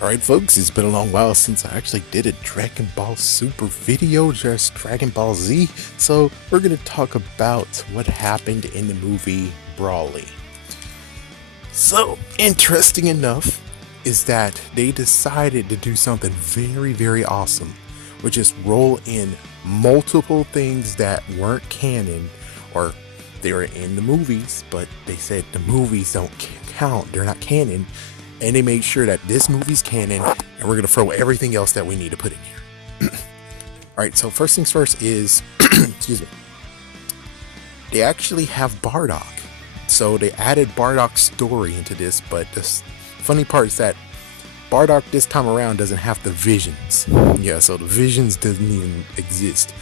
Alright folks, it's been a long while since I actually did a Dragon Ball Super video, just Dragon Ball Z. So we're going to talk about what happened in the movie Brawly. So interesting enough is that they decided to do something very awesome, which is roll in multiple things that weren't canon, or they were in the movies, but they said the movies don't count, they're not canon. And they made sure that this movie's canon, and we're going to throw everything else that we need to put in here. Alright, so first things first is, excuse me, they actually have Bardock. So they added Bardock's story into this, but the funny part is that Bardock this time around doesn't have the visions. Yeah, so the visions doesn't even exist.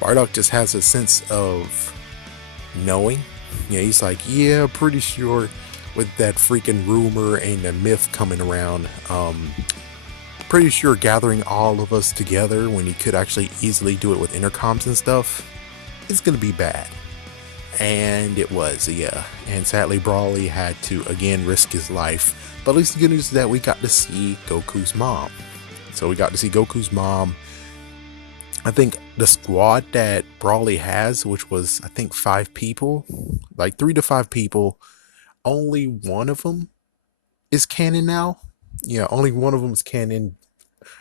Bardock just has a sense of knowing. Yeah, he's like, yeah, pretty sure with that freaking rumor and the myth coming around, pretty sure gathering all of us together when he could actually easily do it with intercoms and stuff, it's gonna be bad. And it was, yeah. And sadly, Brawly had to again risk his life. But at least the good news is that we got to see Goku's mom. So we got to see Goku's mom. I think the squad that Brawly has, which was I think 5 people, like 3 to 5 people, only one of them is canon now. Yeah, only one of them is canon.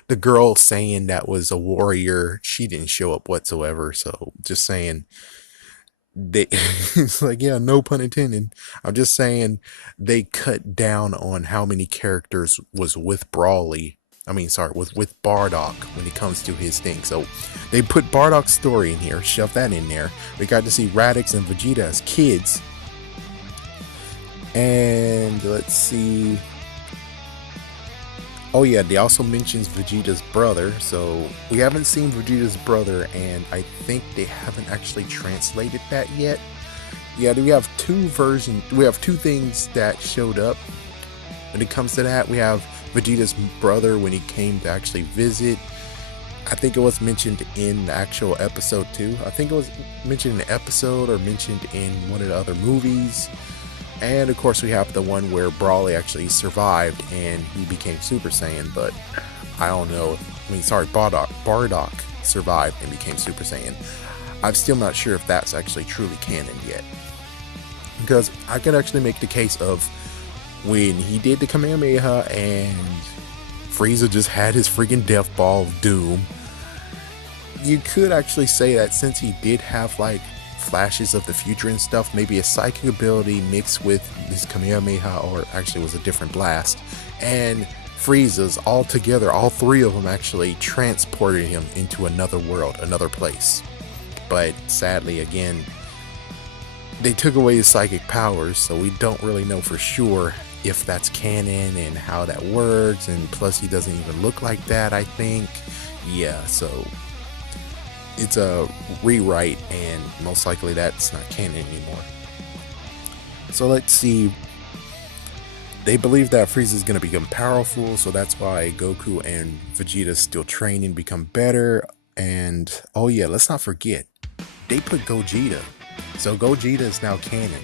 The girl saying that was a warrior, she didn't show up whatsoever. So just saying, they it's like, yeah, no pun intended. I'm just saying they cut down on how many characters was with Brawly. I mean, sorry, with Bardock when it comes to his thing. So they put Bardock's story in here, shoved that in there. We got to see Raditz and Vegeta as kids. And let's see. Oh yeah, they also mentions Vegeta's brother. So we haven't seen Vegeta's brother, and I think they haven't actually translated that yet. Yeah, we have 2 versions. We have 2 things that showed up. When it comes to that, we have Vegeta's brother when he came to actually visit. I think it was mentioned in the actual episode 2. I think it was mentioned in the episode or mentioned in one of the other movies. And of course we have the one where Brawly actually survived and he became Super Saiyan, but I don't know. I mean, sorry, Bardock survived and became Super Saiyan. I'm still not sure if that's actually truly canon yet. Because I can actually make the case of when he did the Kamehameha and Frieza just had his freaking Death Ball of Doom. You could actually say that since he did have like flashes of the future and stuff, maybe a psychic ability mixed with his Kamehameha, or actually was a different blast, and Frieza's all together, all 3 of them actually transported him into another world, another place. But sadly, again, they took away his psychic powers, so we don't really know for sure if that's canon and how that works, and plus he doesn't even look like that, I think. Yeah, so it's a rewrite, and most likely that's not canon anymore. So let's see. They believe that Frieza's going to become powerful, so that's why Goku and Vegeta still train and become better. And oh yeah, let's not forget, they put Gogeta. So Gogeta is now canon.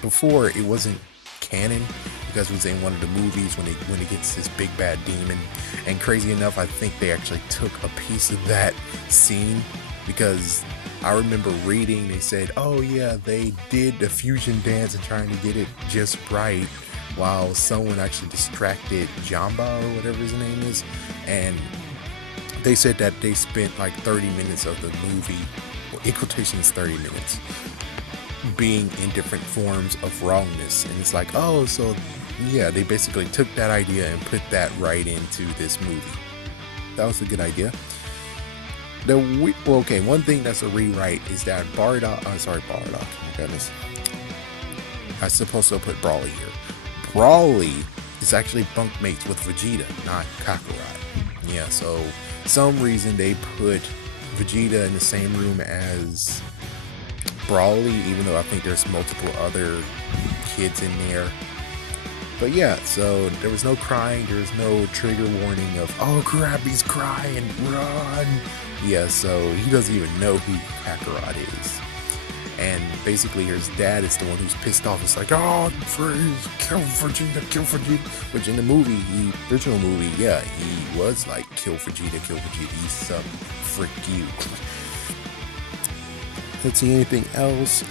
Before it wasn't canon because it was in one of the movies when he gets his big bad demon. And crazy enough, I think they actually took a piece of that scene, because I remember reading, they said, oh yeah, they did the fusion dance and trying to get it just right, while someone actually distracted Jamba or whatever his name is, and they said that they spent like 30 minutes of the movie, well, in quotations 30 minutes, being in different forms of wrongness. And it's like, oh, so yeah, they basically took that idea and put that right into this movie. That was a good idea. Okay, one thing that's a rewrite is that Bardock, oh my goodness, I supposed to put Brawly here. Brawly is actually bunkmates with Vegeta, not Kakarot. Yeah, so some reason they put Vegeta in the same room as Brawly, even though I think there's multiple other kids in there. But yeah, so there was no crying, there was no trigger warning of, oh crap, he's crying, run. Yeah, so he doesn't even know who Kakarot is. And basically his dad is the one who's pissed off. It's like, oh, freeze, kill Vegeta, kill Vegeta. Which in the movie, the original movie, yeah, he was like, kill Vegeta, kill Vegeta. He's frick you. Let's see, anything else?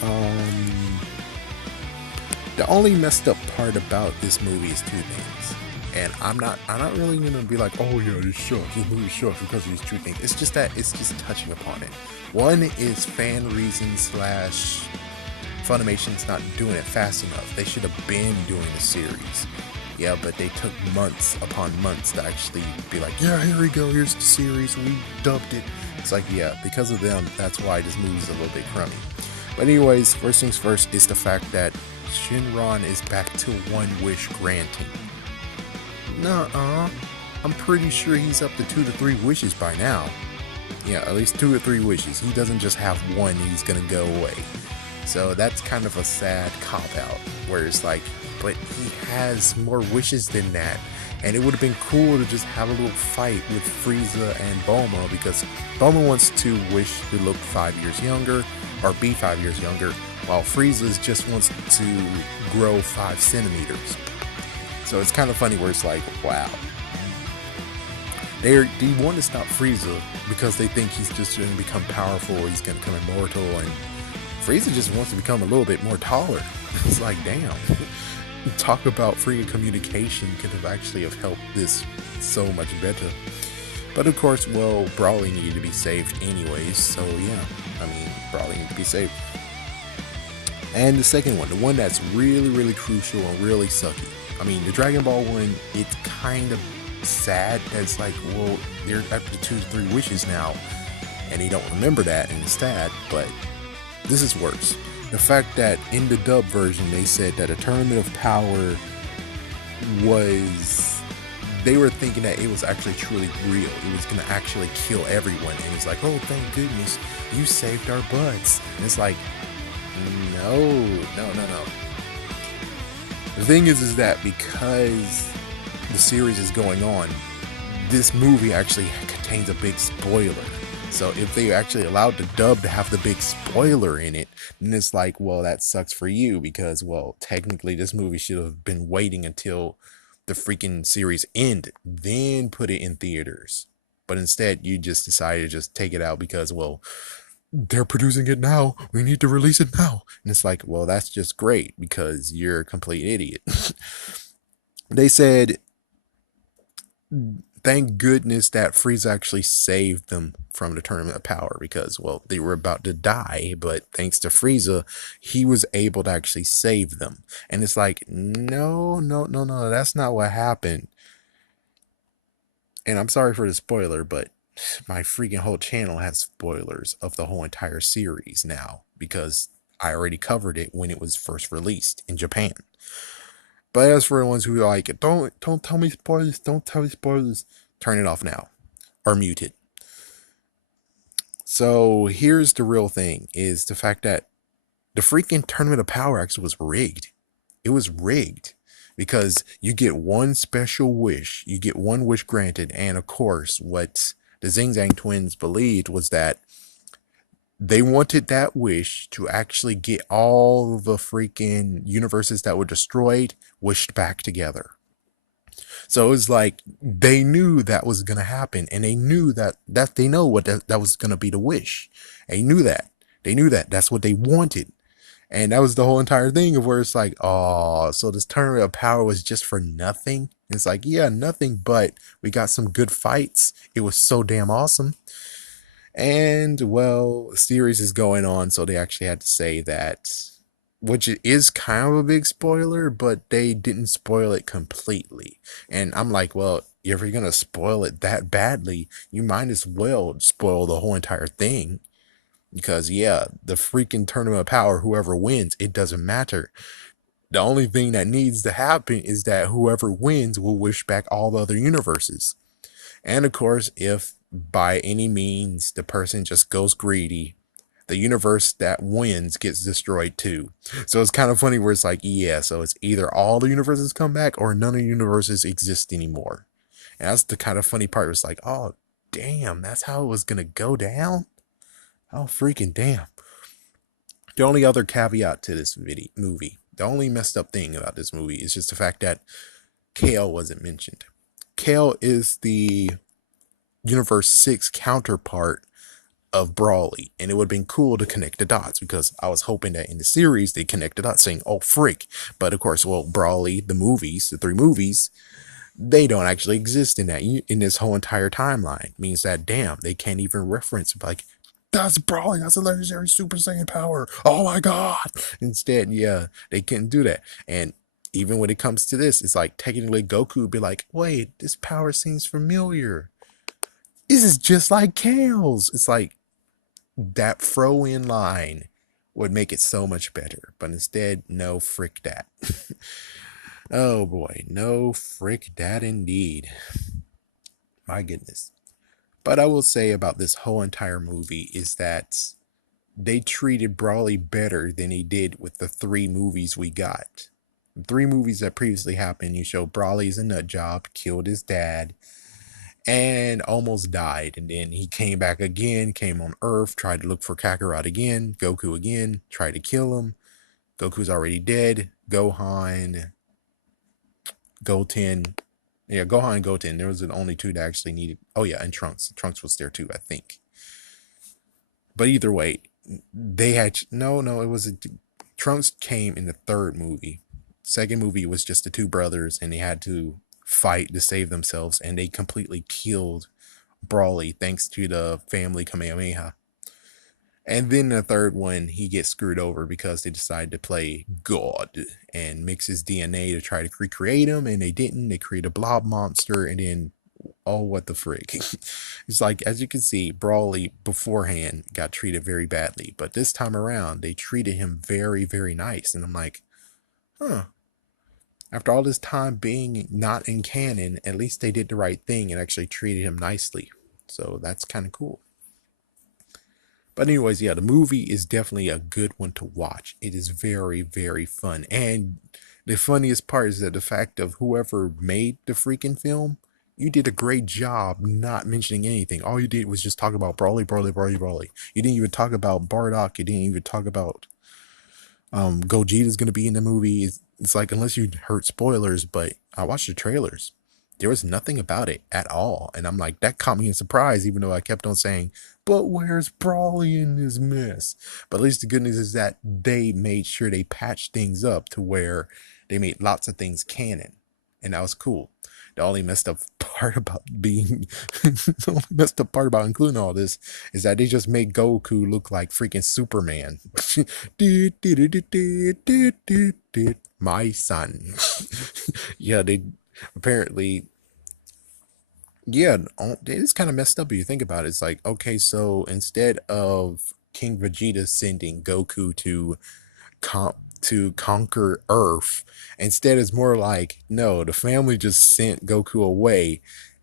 The only messed up part about this movie is two things. And I'm not really gonna be like, oh yeah, this movie sucks because of these two things. It's just that it's just touching upon it. One is fan reasons / Funimation's not doing it fast enough. They should have been doing the series. Yeah, but they took months upon months to actually be like, yeah, here we go, here's the series, we dubbed it. It's like, yeah, because of them, that's why this movie's a little bit crummy. But anyways, first things first is the fact that Shinron is back to one wish granting. Nuh-uh. I'm pretty sure he's up to 2 to 3 wishes by now. Yeah, at least 2 or 3 wishes. He doesn't just have one and he's gonna go away. So that's kind of a sad cop-out, where it's like, but he has more wishes than that. And it would have been cool to just have a little fight with Frieza and Bulma, because Bulma wants to wish to look 5 years younger, or be 5 years younger, while Frieza just wants to grow 5 centimeters. So it's kind of funny where it's like, wow. They want to stop Frieza because they think he's just going to become powerful, he's going to become immortal, and Frieza just wants to become a little bit more taller. It's like, damn. Talk about freaking communication could have actually have helped this so much better. But of course, well, Broly needed to be saved anyways, so yeah. I mean, Broly needed to be saved. And the second one, the one that's really, really crucial and really sucky. I mean, the Dragon Ball one, it's kind of sad. It's like, well, they're up to 2 to 3 wishes now, and they don't remember that, and it's sad, but this is worse. The fact that in the dub version, they said that a Tournament of Power was... They were thinking that it was actually truly real. It was going to actually kill everyone, and it's like, oh, thank goodness, you saved our butts. And it's like, no. The thing is that because the series is going on, this movie actually contains a big spoiler. So if they actually allowed the dub to have the big spoiler in it, then it's like, well, that sucks for you, because, well, technically this movie should have been waiting until the freaking series end, then put it in theaters. But instead, you just decided to just take it out because, well, they're producing it now, we need to release it now. And it's like, well, that's just great, because you're a complete idiot. They said, thank goodness that Frieza actually saved them from the Tournament of Power, because, well, they were about to die, but thanks to Frieza, he was able to actually save them. And it's like, no, that's not what happened. And I'm sorry for the spoiler, but my freaking whole channel has spoilers of the whole entire series now, because I already covered it when it was first released in Japan. But as for the ones who are like, don't tell me spoilers, turn it off now, or mute it. So here's the real thing, is the fact that the freaking Tournament of Power actually was rigged. It was rigged, because you get one special wish, you get one wish granted, and of course, what the Zing Zang twins believed was that they wanted that wish to actually get all the freaking universes that were destroyed wished back together. So it was like, they knew that was going to happen, and they knew that they know what that was going to be the wish. They knew that. That's what they wanted. And that was the whole entire thing of where it's like, oh, so this Tournament of Power was just for nothing? It's like, yeah, nothing, but we got some good fights. It was so damn awesome. And, well, the series is going on, so they actually had to say that, which is kind of a big spoiler, but they didn't spoil it completely. And I'm like, well, if you're going to spoil it that badly, you might as well spoil the whole entire thing. Because, yeah, the freaking Tournament of Power, whoever wins, it doesn't matter. The only thing that needs to happen is that whoever wins will wish back all the other universes. And of course, if by any means the person just goes greedy, the universe that wins gets destroyed too. So it's kind of funny where it's like, yeah, so it's either all the universes come back or none of the universes exist anymore. And that's the kind of funny part. It's like, oh, damn, that's how it was going to go down? Oh, freaking damn. The only other caveat to this movie, the only messed up thing about this movie is just the fact that Kale wasn't mentioned. Kale is the Universe 6 counterpart of Brawly, and it would have been cool to connect the dots because I was hoping that in the series they connect the dots saying, oh frick. But of course, well, Brawly, the movies, the 3 movies, they don't actually exist in this whole entire timeline. Means that damn, they can't even reference like that's Brawly, that's a legendary Super Saiyan power. Oh my god. Instead, yeah, they can't do that. And even when it comes to this, it's like technically Goku would be like, wait, this power seems familiar. This is just like Kale's. It's like that throw in line would make it so much better. But instead, no, frick that. Oh boy, no, frick that indeed. My goodness. But I will say about this whole entire movie is that they treated Brawly better than they did with the 3 movies we got. The 3 movies that previously happened, you show Brawly's a nut job, killed his dad, and almost died. And then he came back again, came on Earth, tried to look for Kakarot again, Goku again, tried to kill him. Goku's already dead. Gohan, Goten. Yeah, Gohan and Goten. There was the only 2 that actually needed. Oh yeah, and Trunks. Trunks was there too, I think. But either way, they had no. It was Trunks came in the 3rd movie. 2nd movie was just the 2 brothers, and they had to fight to save themselves, and they completely killed Brawly thanks to the family Kamehameha. And then the 3rd one, he gets screwed over because they decided to play God and mix his DNA to try to recreate him, and they didn't. They create a blob monster, and then, oh, what the frick. It's like, as you can see, Brawly beforehand got treated very badly, but this time around, they treated him very, very nice, and I'm like, huh. After all this time being not in canon, at least they did the right thing and actually treated him nicely. So that's kind of cool. But anyways, yeah, the movie is definitely a good one to watch. It is very, very fun. And the funniest part is that the fact of whoever made the freaking film, you did a great job not mentioning anything. All you did was just talk about Brawly, Brawly, Brawly, Brawly. You didn't even talk about Bardock. You didn't even talk about Gogeta's going to be in the movie. It's like, unless you heard spoilers, but I watched the trailers. There was nothing about it at all. And I'm like, that caught me in surprise, even though I kept on saying, but where's Brawly in this mess? But at least the good news is that they made sure they patched things up to where they made lots of things canon. And that was cool. The only messed up part about including all this is that they just made Goku look like freaking Superman. My son. Yeah, they apparently, yeah, it's kind of messed up if you think about it. It's like, okay, so instead of King Vegeta sending Goku to conquer Earth, instead it's more like, no, the family just sent Goku away,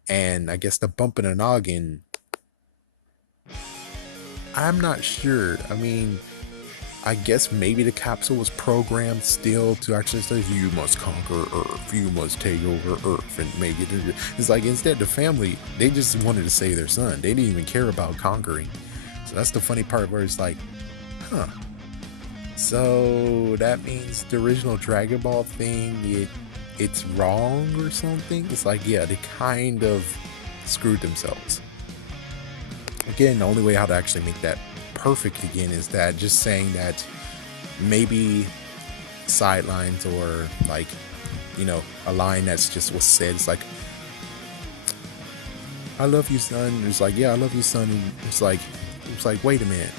and I guess the bump in the noggin, I'm not sure. I mean, I guess maybe the capsule was programmed still to actually say, you must conquer Earth, you must take over Earth and make it. It's like, instead the family, they just wanted to save their son. They didn't even care about conquering. So that's the funny part where it's like, huh. So that means the original Dragon Ball thing, it's wrong or something? It's like, yeah, they kind of screwed themselves. Again, the only way how to actually make that perfect again is that just saying that maybe sidelines or like, you know, a line that's just was said. It's like, I love you, son. It's like, yeah, I love you, son. It's like, wait a minute.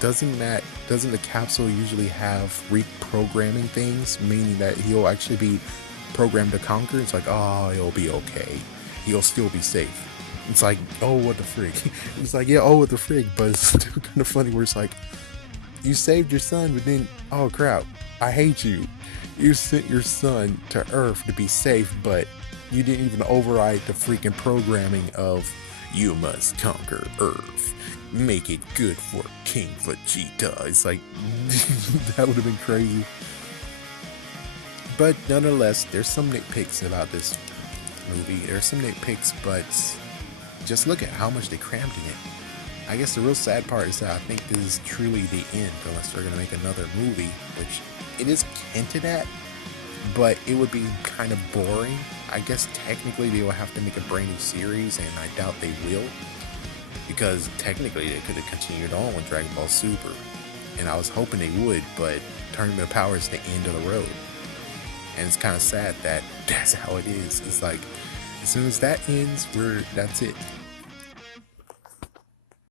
Doesn't the capsule usually have reprogramming things, meaning that he'll actually be programmed to conquer? It's like, oh, he'll be okay. He'll still be safe. It's like, oh, what the frig? It's like, yeah, oh, what the frig? But it's still kind of funny where it's like, you saved your son, but then, oh crap, I hate you. You sent your son to Earth to be safe, but you didn't even override the freaking programming of, you must conquer Earth. Make it good for King Vegeta. It's like, that would have been crazy. But nonetheless, there's some nitpicks about this movie. There's some nitpicks, but just look at how much they crammed in it. I guess the real sad part is that I think this is truly the end, unless they're gonna make another movie, which it is hinted at, but it would be kind of boring. I guess technically they will have to make a brand new series, and I doubt they will, because technically they could have continued on with Dragon Ball Super, and I was hoping they would, but Tournament of Power is the end of the road, and it's kind of sad that that's how it is. It's like as soon as that ends, that's it.